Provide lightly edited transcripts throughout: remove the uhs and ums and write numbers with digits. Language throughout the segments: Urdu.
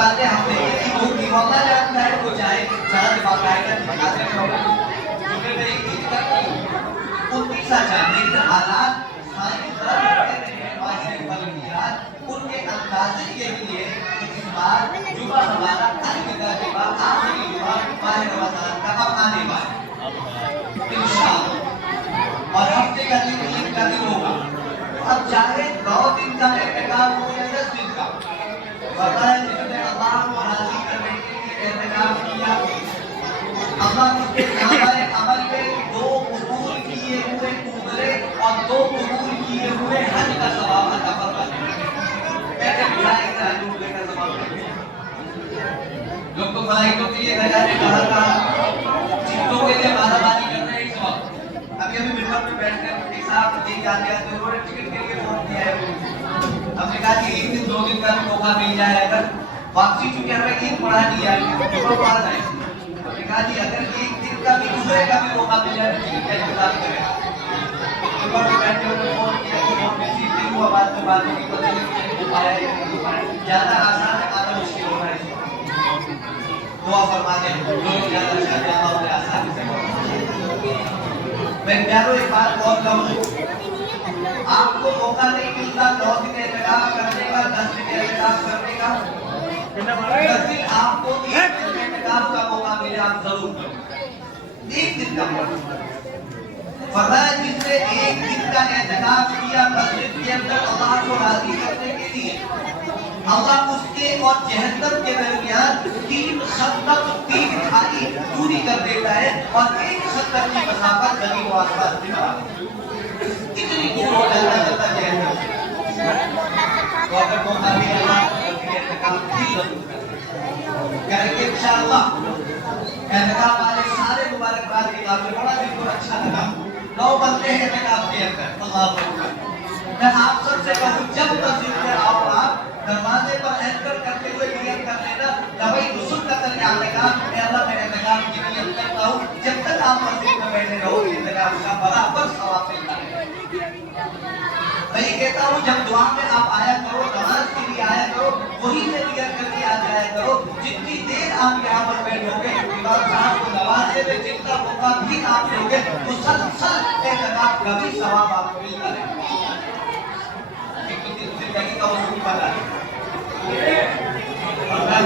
باتیں ہم نے کی ہوگی، وہ اللہ جانتا ہے، وہ چاہے چاند باقاعدہ دکھاتے ہیں کیونکہ میں ایک چیز کرتی ہوں ان کی جاننے کے حالات سائنس ان کے اندازے کے لیے اس بار جمعہ ہمارا الوداع کے بعد آخری جمعہ ماہ رمضان کا اب آنے والا انشاءاللہ، اور ہفتے کا دن عید کا دن ہوگا۔ اب چاہے 9 دن کا اعتکاف ہو یا 10 دن کا، پتہ ہے جس نے اللہ کو راضی کرنے کے لیے اعتکاف کیا، اللہ اس کے نامۂ عمل میں 2 قبول کیے ہوئے عمرے اور 2 قبول کیے ہوئے حج کا ثواب عطا فرماتے ہیں۔ لوگ تو فلائٹوں کے لیے بجانے باہر کہا، چیزوں کے لیے مارا ماری کر رہے ہیں اس وقت۔ ابھی ممبر پہ بیٹھ کر ایک صاحب جی جاتے ہیں تو انہوں نے ٹکٹ کے لیے فون کیا ہے، ہم نے کہا کہ 1 دن 2 دن کا بھی موقع مل جائے، اگر واپسی چونکہ ہمیں عید پڑھا نہیں آئی تو پڑھ رہے ہیں، ہم نے کہا جی اگر 1 دن کا بھی دوسرے کا بھی موقع مل جائے تو ٹکٹ کا انتظام کریں۔ ممبر پہ بیٹھے انہوں نے فون کیا کہ بہت نصیب نہیں ہوا، بعد میں باتوں کی پتہ نہیں ہو پایا یا نہیں ہو پایا، زیادہ آسان ہے آنا مشکل ہو رہا ہے۔ دعا فرماتے ہیں جو زیادہ چاہتے اللہ انہیں آسانی سے کریں۔ میں پیاروں ایک بات اور کہوں، آپ کو موقع نہیں ملتا 9 دن اعتکاف کرنے کا، 10 دن اعتکاف کرنے کا، 10 دن آپ کو 1 دن اعتکاف کا موقع ملے آپ ضرور کریں، 1 دن کا موقع۔ فرمایا جس نے 1 دن کا اعتکاف کیا مسجد کے اندر اللہ کو راضی کرنے کے لیے، اللہ اس کے اور جہنم کے درمیان 3 خندق 3 کھائی پوری کر دیتا ہے، اور 1 خندق کی مسافت زمین و آسمان سے برابر، اتنی دور ہو جاتا جہنم سے۔ تو اگر موقع بھی اللہ اعتکاف بھی ضرور کریں گے انشاءاللہ۔ اعتکاف والے سارے مبارکباد کی آپ سے بڑا دل کو اچھا لگا، 9 بندے ہیں اعتکاف کے اندر، اللہ اکبر۔ میں آپ سب سے کہوں جب مسجد میں آؤ آپ دروازے پر انٹر کرتے ہوئے نیت کر لینا دوائی رسول کا طریقہ اعتکاف، اے اللہ میں اعتکاف کی نیت کرتا ہوں، جب تک آپ مسجد میں بیٹھے رہو اعتکاف کا برابر ثواب ملتا ہے۔ میں یہ کہتا ہوں جب دعا میں آپ آیا کرو، نماز کے لیے آیا کرو، وہی سے نیت کر کے آ جایا کرو، جتنی دیر آپ یہاں پر بیٹھو گے امام صاحب کو نوازے میں جتنا موقع بھی آپ لو گے مسلسل اعتکاف کا بھی ثواب آپ کو ملتا ہے۔ زندگی کا اصول پتہ ہے، اور میں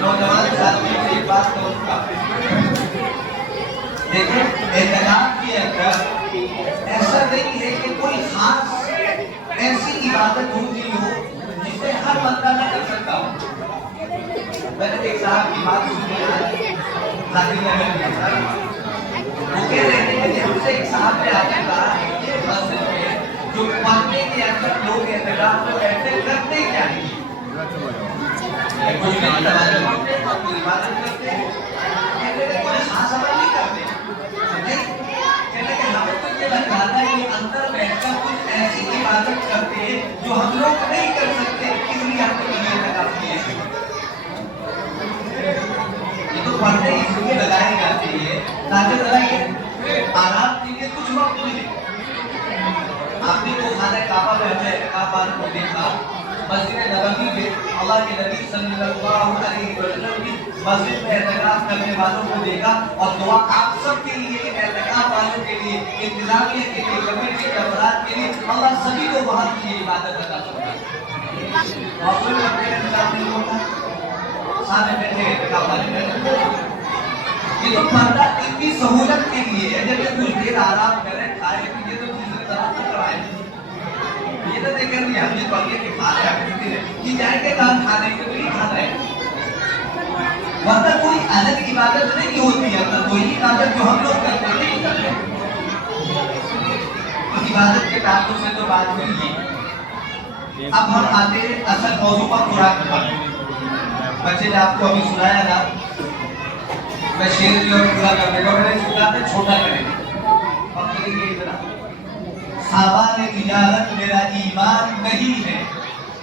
نوجوان ساتھیوں سے ایک بات کروں گا، دیکھیں اعتکاف کے اندر ایسا نہیں ہے کہ کوئی خاص ایسی عبادت ہوتی ہو جسے ہر بندہ نہ کر سکتا ہو۔ میں نے ایک صاحب کی بات سنی ہے، وہ کہہ رہے ہیں کہ ہم سے ایک صاحب نے آگے کہا کہ یہ مسجد میں جو پڑھنے کے اندر لوگ اعتکاف کو کہتے ہیں کرتے کیا ہیں؟ کوئی عبادت کرتے ہیں، کہتے ہیں کوئی خاص عمل نہیں کرتے، کہتے ہیں ہمیں تو یہ لگاتا ہے کہ اندر بیٹھ کر کچھ ایسی عبادت کرتے ہیں جو ہم لوگ نہیں کر سکتے، اس لیے ہم کو یہ اعتکاف کیے ہیں۔ یہ تو پڑھنے اس لیے لگائی جاتی ہے تاکہ ذرا یہ آرام کے لیے کچھ وقت ملے۔ آپ نے وہ خانہ کعبہ میں ہمیں اعتکاف والوں کو دیکھا، مسجد نبوی میں اللہ کے نبی صلی اللہ علیہ وسلم کی مسجد میں اعتکاف کرنے والوں کو دیکھا، اور دعا آپ سب کے لیے، اعتکاف والوں کے لیے، انتظامیہ کے لیے، کمیٹی کے افراد کے لیے، اللہ سبھی کو وہاں کی عبادت عطا فرمائے۔ اور کوئی اپنے انتظام نہیں ہوتا، سامنے بیٹھے اعتکاف والے بیٹھے، یہ تو پردہ ان کی سہولت کے لیے ہے، جب یہ کچھ دیر آرام کریں کھائے پیئے تو دوسری طرف سے کرائیں، یہ تو دیکھ کر بھی ہم یہ پڑھیے کہ کھا رہے ہیں کہ جائیں گے کہاں کھانے کے لیے کھا رہے ہیں، ورنہ کوئی الگ عبادت نہیں ہوتی ہے، اگر کوئی عبادت جو ہم لوگ کرتے نہیں کرتے۔ عبادت کے تعلق سے تو بات ہوئی ہے، اب ہم آتے ہیں اصل موضوع پر قرآن پر۔ بچے نے آپ کو ابھی سنایا تھا، میں شیر بھی اور پورا کرنے کا، میں نے سنا تھا چھوٹا کریں اور یہ اتنا سامان تجارت میرا ایمان نہیں ہے،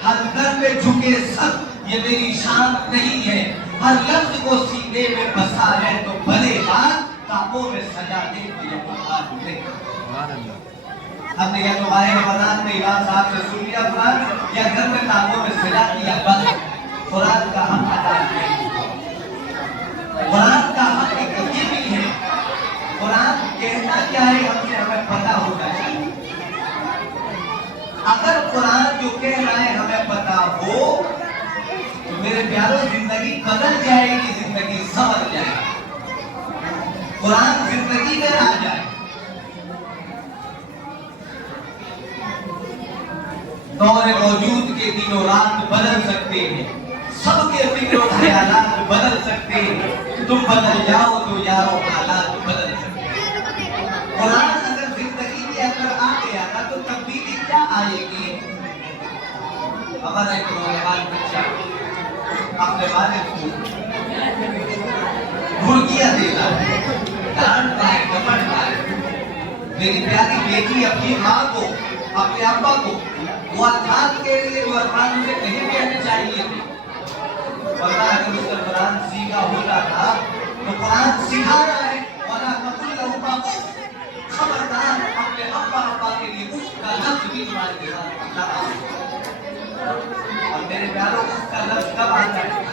ہر در میں جھکے سب یہ میری شان نہیں ہے، ہر لفظ کو سینے میں بسا ہے تو بھلے بات کعبوں میں سجا دے مجھے قرآن دے۔ ہم نے یا تو ماہ رمضان میں امام صاحب سے سن لیا قرآن، یا گھر میں کعبوں میں سجا دیا بس۔ قرآن کا میرے پیاروں زندگی بدل جائے گی، زندگی سنور جائے گی، قرآن زندگی میں آ جائے۔ دور موجود کے دن و رات بدل سکتے ہیں، سب کے فکر و خیالات بدل سکتے ہیں، تم بدل جاؤ تو یارو حالات بدل سکتے ہیں۔ قرآن اگر زندگی کے اندر آ گیا نا تو تبدیلی کیا آئے گی؟ ہمارا ایک نوجوان بچہ اپنے والد کو مرغیاں دیتا ہے، ڈانٹتا ہے، ڈپٹتا ہے۔ میری پیاری بیٹی اپنی ماں کو، اپنے ابا کو وہ الفاظ کے لیے جو الفاظ مجھے نہیں کہنے چاہیے تھے، ورنہ اگر اس کا قرآن سیکھا ہوتا تھا تو قرآن سکھا رہا ہے، ورنہ نقل لہما خبردار اپنے ابا کے لیے اس کا لفظ بھی تمہارے ساتھ لگا۔ اور میرے پیاروں اس کا لفظ کب آتا ہے؟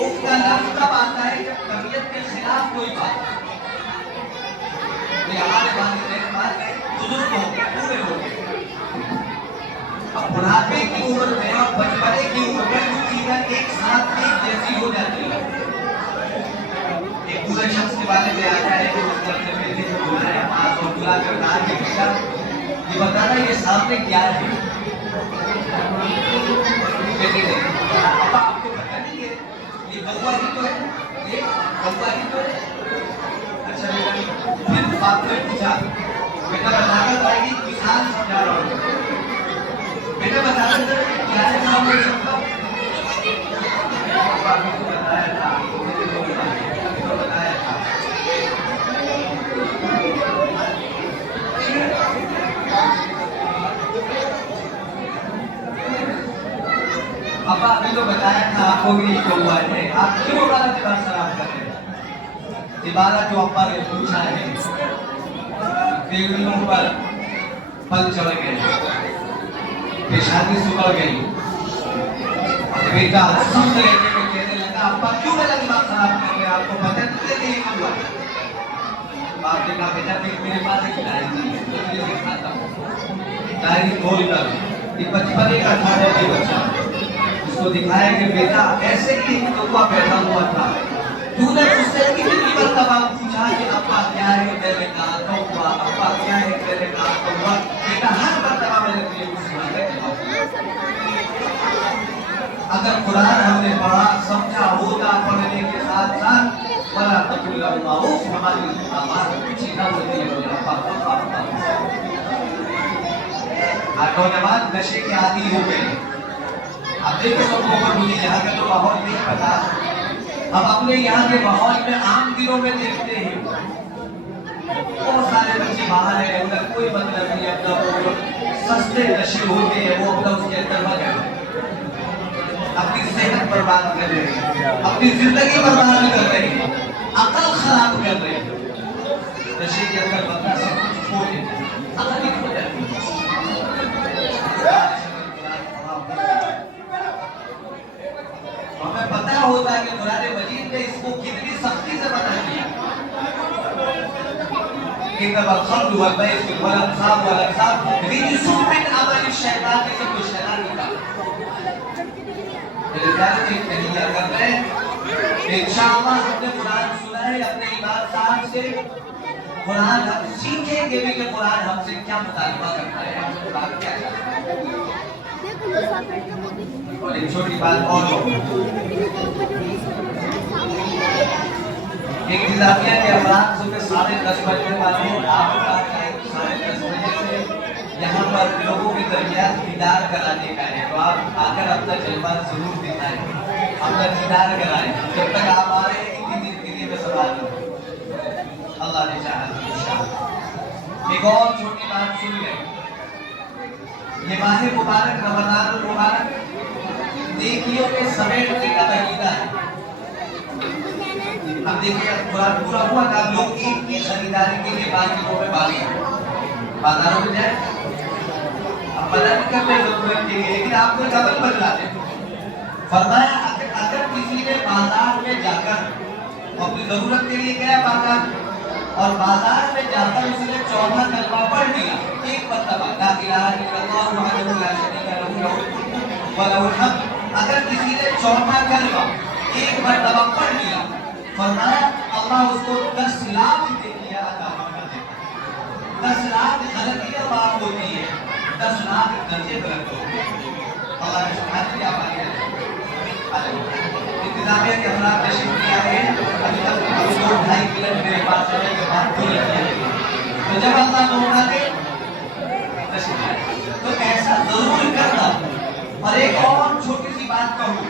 اس کا لفظ کب آتا ہے جب طبیعت کے خلاف کوئی بات۔ یہ ہمارے والدین بات ہے، بزرگ ہو گئے، پورے ہو گئے، اب بڑھاپے کی عمر میں اور بچپنے کی عمر میں کچھ چیزیں ایک ساتھ ایک جیسی ہو جاتی ہے۔ ایک پورے شخص کے بارے میں آتا ہے جو اس سے بیٹے کو بلایا، ہاتھ اور بلا کر کہا کہ بیٹا یہ بتانا یہ سامنے کیا ہے؟ بیٹے نے ابا آپ کو پتہ نہیں ہے یہ کوا ہی تو ہے، یہ کوا ہی تو ہے۔ اچھا بیٹا پھر باپ نے پوچھا بیٹا بتانا بھائی کی مثال سمجھا رہا ہوں، بیٹا بتانا کیا ہے صاحب نے سب کا ابا کو بتایا تھا، بتایا تھا۔ ابا ابھی تو بتایا تھا آپ کو بھی یہ کوا ہے، آپ کیوں ہمارا دماغ خراب کر رہے ہیں؟ دوبارہ جو ابا نے پوچھا ہے ٹیبلوں پر پل چڑھ گئے، پیشانی سکڑ گئی، بیٹا سمجھ رہتے ہوئے کہنے لگا ابا کیوں میرا دماغ خراب کر رہے ہیں؟ آپ کو پتہ نہیں ہے کہ یہ کوا ہے؟ باپ نے کہا بیٹا پھر میرے پاس ایک ڈائری ہے، میں دکھاتا ہوں۔ ڈائری کھول کر یہ بچپنے کا تھا یہ بچہ، اس کو دکھایا کہ بیٹا ایسے ہی کوا بیٹھا ہوا تھا، تو نے مجھ سے کتنی مرتبہ پوچھا کہ ابا کیا ہے؟ میں نے کہا کوا، ابا کیا ہے؟ میں نے کہا کوا۔ بیٹا ہر مرتبہ میں نے تجھے کچھ سنا ہے۔ اگر قرآن ہم نے پڑھا سمجھا ہوتا پڑھنے کے ساتھ ساتھ وَلَا تَقُلْ لَهُمَا أُفٍّ، ہماری آواز پیچھے نہ ہوتی ہے میرا ابا ابا۔ نوجوان نشے کے عادی ہو گئے، اب دیکھو سب کو پر مجھے یہاں کا تو ماحول نہیں پتا، اب اپنے یہاں کے ماحول میں عام دنوں میں دیکھتے ہیں بہت سارے بچے باہر ہیں، انہیں کوئی مطلب نہیں، اپنا وہ سستے نشے ہوتے ہیں وہ اپنا اس کے اندر بھر جاتے ہیں، اپنی صحت برباد کر رہے ہیں، اپنی زندگی برباد کر رہے ہیں، عقل خراب کر رہے ہیں۔ نشے کے اندر بندہ سب کچھ کھو دیتا ہے، عقل ہی کھو جاتی ہے۔ ہمیں پتہ ہوتا ہے کہ قرآن مجید نے اس کو کتنی سختی سے منع کیا۔ انما الخمر والمیسر والانصاب والازلام رجس من عمل الشیطان، سے کوئی شیطان نہیں تھا۔ میرے پیارے میں تحیہ کر رہے ہیں انشاءاللہ ہم نے قرآن سنا ہے اپنے امام صاحب سے، قرآن ہم سیکھیں گے بھی کہ قرآن ہم سے کیا مطالبہ کرتا ہے، ہم سے قرآن کیا چاہتا ہے۔ اور ایک چھوٹی بات اور ہو، ایک نظامیہ کے افراد صبح 10:30 بجے والے آپ کا 10:30 بجے سے یہاں پر لوگوں کے درمیان دیدار کرانے کا ہے، تو آپ آ کر اپنا جلوہ ضرور دکھائیں، اپنا دیدار کرائیں، جب تک آپ آ رہے ہیں اتنی دیر کے لیے میں سوال ہوں، اللہ نے چاہا انشاءاللہ۔ ایک اور چھوٹی بات سن لیں، یہ ماہ مبارک رمضان المبارک نیکیوں کے سمیٹنے کا مہینہ ہے۔ اب دیکھیں قرآن پورا ہوا تھا، لوگ عید کی خریداری کے لیے مارکیٹوں میں بھاگے، بازاروں میں جائیں، اب منع نہیں کرتے ضرورت کے لیے، لیکن آپ کو قبل بدلاتے فرمایا اگر کسی نے بازار میں جا کر اپنی ضرورت کے لیے گیا بازار، اور بازار میں جا کر اس نے 14 کلمہ پڑھ لیا، ایک مرتبہ لا الہ الا اللہ وحدہ لا شریک لہ لہ الملک ولہ الحمد اگر کسی نے چوتھا کلمہ ایک مرتبہ پڑھ لیا فرمایا اللہ اس کو 10 لاکھ نیکیاں عطا فرما دیتا ہے. 10 لاکھ غلطیاں معاف ہوتی ہے, 10 لاکھ درجے بلند ہوتے ہیں. اللہ نے سبحانہ کیا پایا انتظامیہ کے افراد تشریف لے آئے ہیں. ابھی تک 2-2.5 منٹ میرے پاس سمے کے بعد پوری کیا ہے. تو جب اللہ موقع دے تشریف لائے تو ایسا ضرور کرنا. اور ایک اور چھوٹی سی بات کہوں,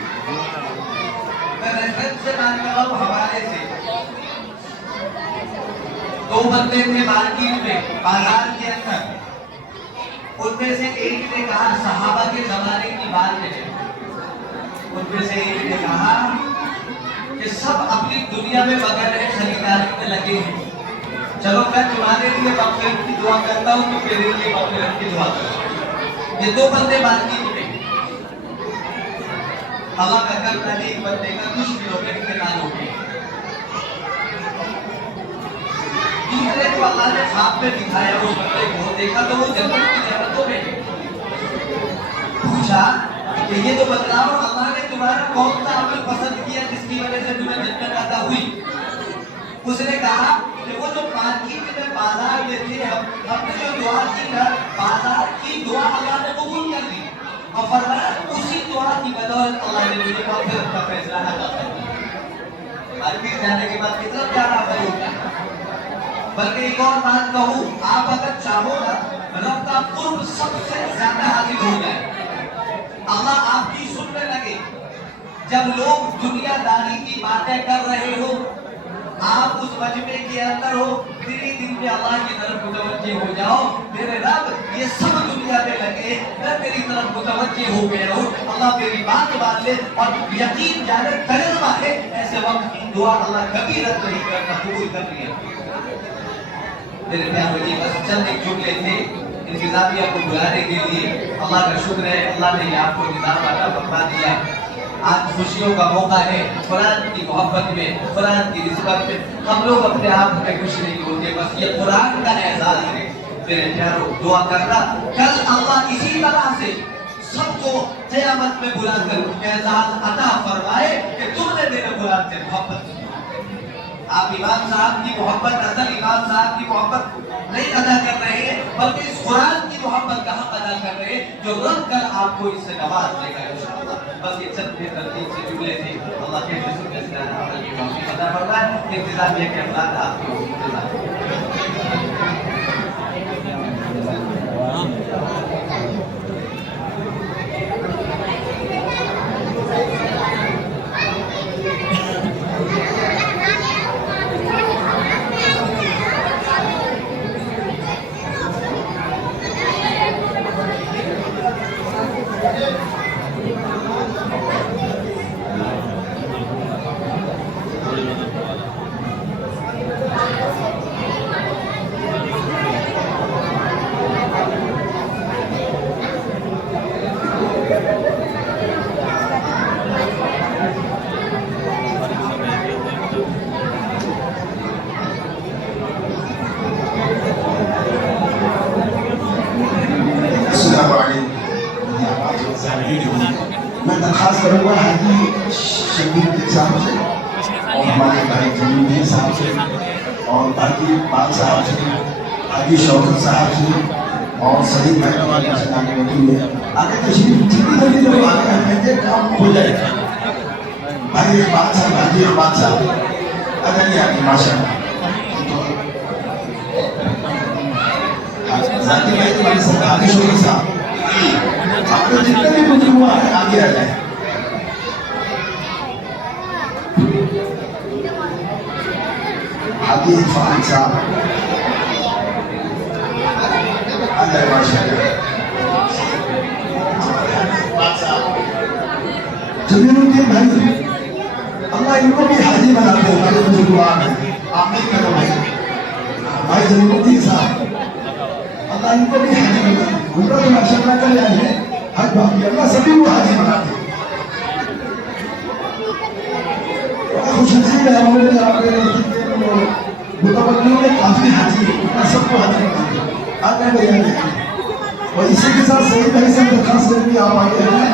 میں ریفرنس سے بات کر رہا ہوں, حوالے سے. 2 بندے تھے مارکیٹ میں, بازار کے اندر. ان میں سے ایک نے کہا صحابہ کے زمانے کی بات ہے. ان میں سے ایک نے کہا کہ سب اپنی دنیا میں بغیر خریداری میں لگے ہیں, چلو میں تمہارے لیے مغفرت کی دعا کرتا ہوں, تو میرے لیے مغفرت کی دعا کرو. یہ 2 بندے مارکیٹ میں, اللہ کا کرنا ہے ایک بندے کا کچھ دنوں میں انتقال ہو گیا. دوسرے کو اللہ نے خواب میں دکھایا اس بندے کو, دیکھا تو وہ جنت کی نعمتوں میں. پوچھا کہ یہ تو بتلاؤ اللہ نے تمہارا کون سا عمل پسند کیا جس کی وجہ سے تمہیں جنت عطا ہوئی. اس نے کہا کہ وہ جو مارکیٹ میں بازار میں تھے, ہم نے جو دعا کی نا, بازار کی دعا اللہ نے قبول کر لی, اور فرمایا اسی دعا کی بدولت اللہ نے مجھے مغفرت کا فیصلہ عطا کر دیا. مارکیٹ جانے کے بعد کتنا پیارا عمل ہوتا ہے. بلکہ ایک اور بات کہوں, آپ اگر چاہو نا رب کا قرب سب سے زیادہ حاصل ہو جائے, اللہ آپ کی سننے لگے. جب لوگ دنیا داری کی باتیں کر رہے ہو, آپ اس مجمع کے اندر ہو, دھیرے دھیرے اللہ کی طرف متوجہ ہو جاؤ, میرے رب یہ سب دنیا میں لگے, میں تیری طرف متوجہ ہو گیا ہوں, اللہ میری بات مان لے اور یقین جانے کرم ہے. ایسے وقت کی دعا اللہ کبھی رد نہیں کرتا, قبول کر لیا. میرے پیارے جی, بس چند ایک جملے تھے انتظامیہ کو بلانے کے لیے. اللہ کا شکر ہے, اللہ نے آپ کو نظام عطا فرما دیا. آج خوشیوں کا موقع ہے, قرآن کی محبت میں, قرآن کی نسبت میں ہم لوگ اپنے آپ میں خوش نہیں ہوتے, بس یہ قرآن کا اعزاز ہے. میرے پیاروں, دعا کرنا کل اللہ اسی طرح سے سب کو قیامت میں بلا کر اعزاز عطا فرمائے کہ تم نے میرے قرآن سے محبت کی. آپ امام صاحب کی محبت, اصل امام صاحب کی محبت نہیں ادا کر رہے ہیں, بلکہ اس قرآن کی محبت کا حق ادا کر رہے ہیں جو رب کر آپ کو اس سے نواز دے گا انشاءاللہ. بس یہ چند بے ترتیب سے جملے تھے. اللہ کے رسول کے ساتھ عمل کی توفیق عطا فرمائے. انتظامیہ کے افراد آپ کو انتظار. میں درخواست کروں گا حاجی شبیر صاحب سے اور ہمارے بھائی جمیل صاحب سے اور باقی پاک صاحب سے, حاجی شوکت صاحب سے اور سعید بھائی سے آگے بڑھیں گے. آگے تشریف جتنی جلدی لوگ آگے آئیں گے کام ہو جائے گا. بھائی اقبال صاحب, حاجی اقبال صاحب اگر یہ آگے ماشاء اللہ ذاتی بھائی تمہارے ساتھ حاجی شوکت صاحب آپ کو جتنے بھی کچھ ہوا ہے آگے آ جائیں. حاجی عرفان صاحب اللہ ماشاء اللہ. جمیل الدین بھائی اللہ ان کو بھی حاجی بنا دے, ہمارے بزرگ ہے. آمین کرو بھائی. بھائی جمیل الدین صاحب اللہ ان کو بھی حاجی بنا دے. عمرہ تو ماشاء اللہ کر رہے ہیں, حج باقی اللہ سبھی کو حاجی بنا دے. خوش نصیب ہے ہم لوگ آپ کے متولیوں نے کافی حاجی سب کو حاجی بنا دیا. آگے بڑھیں گے اور اسی کے ساتھ صحیح بھائی سے درخواست کریں گے آپ آگے ہیں.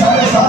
7:30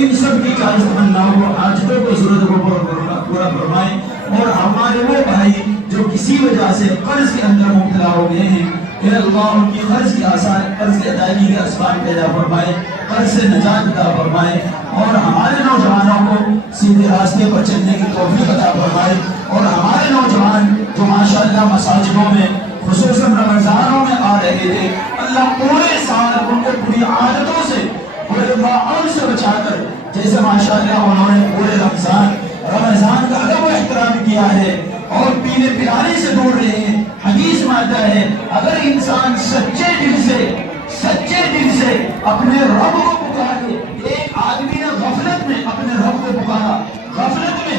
ان سب کی جائز تمناؤں کو حاجتوں کو ضرورت کو پورا فرمائے اور ہمارے وہ بھائی جو کسی وجہ سے قرض کے اندر مبتلا ہو گئے ہیں اے اللہ ان کی قرض کی آسان قرض کی ادائیگی کے اسباب پیدا فرمائے قرض سے نجات عطا فرمائے اور ہمارے نوجوانوں کو سیدھے راستے پر چلنے کی توفیق عطا فرمائے اور ہمارے نوجوان جو ماشاءاللہ مساجدوں میں خصوصاً رمضانوں میں آ رہے تھے اللہ پورے سال ان کو پوری عادتوں سے پورے معاون سے بچا کر جیسے ماشاءاللہ انہوں نے پورے رمضان کا ادب و احترام کیا ہے اور پینے پلانے سے دور رہے ہیں حدیث میں آتا ہے اگر انسان سچے دل سے اپنے رب کو پکارے ایک آدمی نے غفلت میں اپنے رب کو پکارا غفلت میں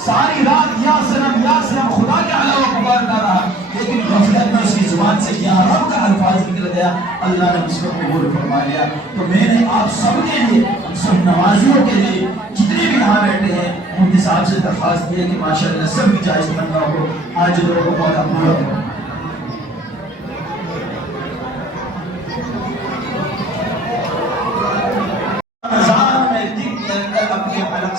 ساری رات یا سلام خدا کے علاوہ پکارتا رہا لیکن غفلت میں اس کی زبان سے یا رب کا الفاظ نکل گیا اللہ نے اس کو قبول فرما لیا تو میں نے آپ سب کے لیے ہم سب نمازیوں کے لیے جتنے بھی یہاں بیٹھے ہیں مفتی صاحب سے درخواست کی ہے کہ ماشاءاللہ سب کی جائز تمناؤں کو آج دو کو مولا پورا کرو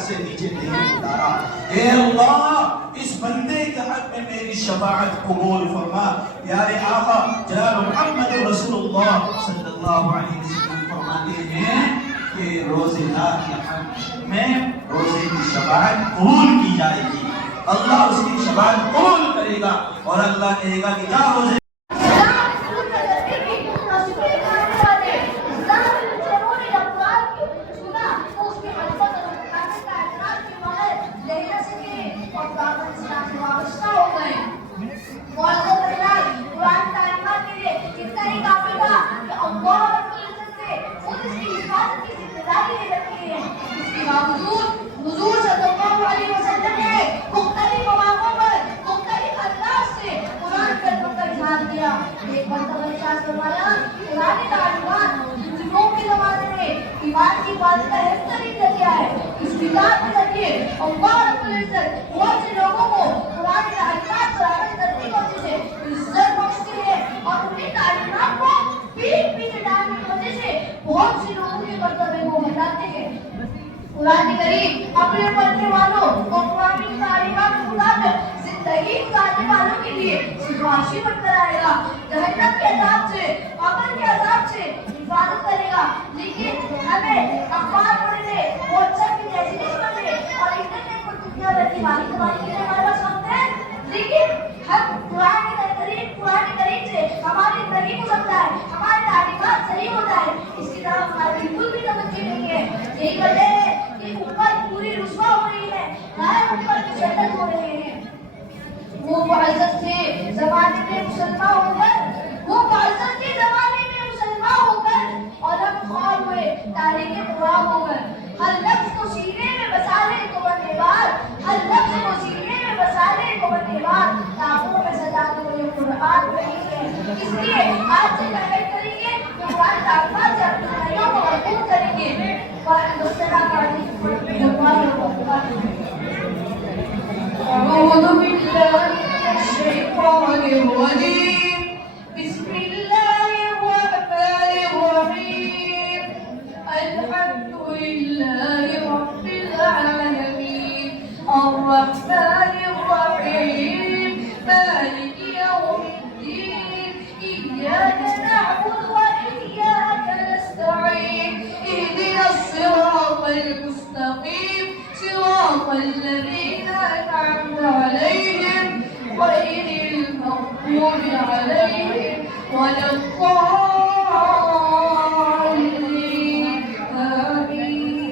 سے نیچے نہیں اتارا اے اللہ اس بندے کے حق میں میری شفاعت قبول فرما پیارے آقا جناب محمد رسول اللہ صلی اللہ علیہ وسلم فرماتے ہیں کہ روزے دار کے حق میں روزے کی شفاعت قبول کی جائے گی اللہ اس کی شفاعت قبول کرے گا اور اللہ کہے گا کہ کیا روزے قرآن کریم اپنے پڑھنے والوں اور قرآن تعلیمات کے مطابق زندگی گزارنے والوں کے لیے سفارشی بن کر آئے گا جہنم کے عذاب سے قبر کے عذاب سے حفاظت کرے گا لیکن ہمیں اخبار پڑھنے واٹس ایپ کی میسیجز پڑھنے اور انٹرنیٹ پر دنیا بھر کی مالی کمائی کے لیے ہمارے پاس وقت ہے لیکن ہم قرآن کریم سے ہماری زندگی گزرتا ہے ہماری تعلیمات صحیح ہوتا ہے اس کی طرف ہماری بالکل بھی توجہ نہیں ہے یہی وجہ ہے کہ امت پوری رسوا ہو رہی ہے غیر امت شدت ہو رہے ہیں وہ معزز تھے زمانے میں مسلمان ہو کر وہ معزز تھے زمانے میں مسلمان ہو کر اور ہم خوار ہوئے تاریخ خراب ہو کر ہر لفظ کو سینے میں بسا لے تو بنے بار ہر لفظ کو سینے میں بسا لے تو بنے بار تابوں میں سجا دو یہ قرآن پڑھیں گے اس لیے آج سے محنت کریں گے کہ قرآن تعلیمات سے اپنے بھائیوں کو محفوظ کریں گے اور دوسرا کاری أعوذ بالله من الشيطان الرجيم بسم الله الرحمن الرحيم الحمد لله رب العالمين الرحمن الرحيم مالك يوم الدين إياك نعبد وإياك نستعين اهدنا الصراط المستقيم صراط الذين أنعمت عليهم غير المغضوب عليهم ولا الضالين آمين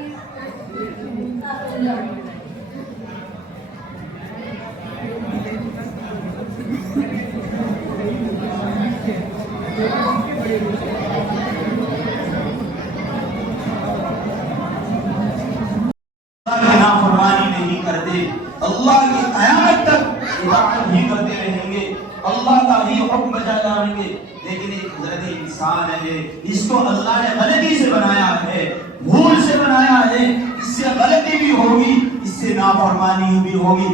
نافرمانی نہیں کرتے اللہ کی قیامت تک اطاعت ہی کرتے رہیں گے اللہ کا ہی حکم بجا لائیں گے لیکن ایک حضرت انسان ہے اس کو اللہ نے غلطی سے بنایا ہے بھول سے بنایا ہے اس سے غلطی بھی ہوگی اس سے نافرمانی بھی ہوگی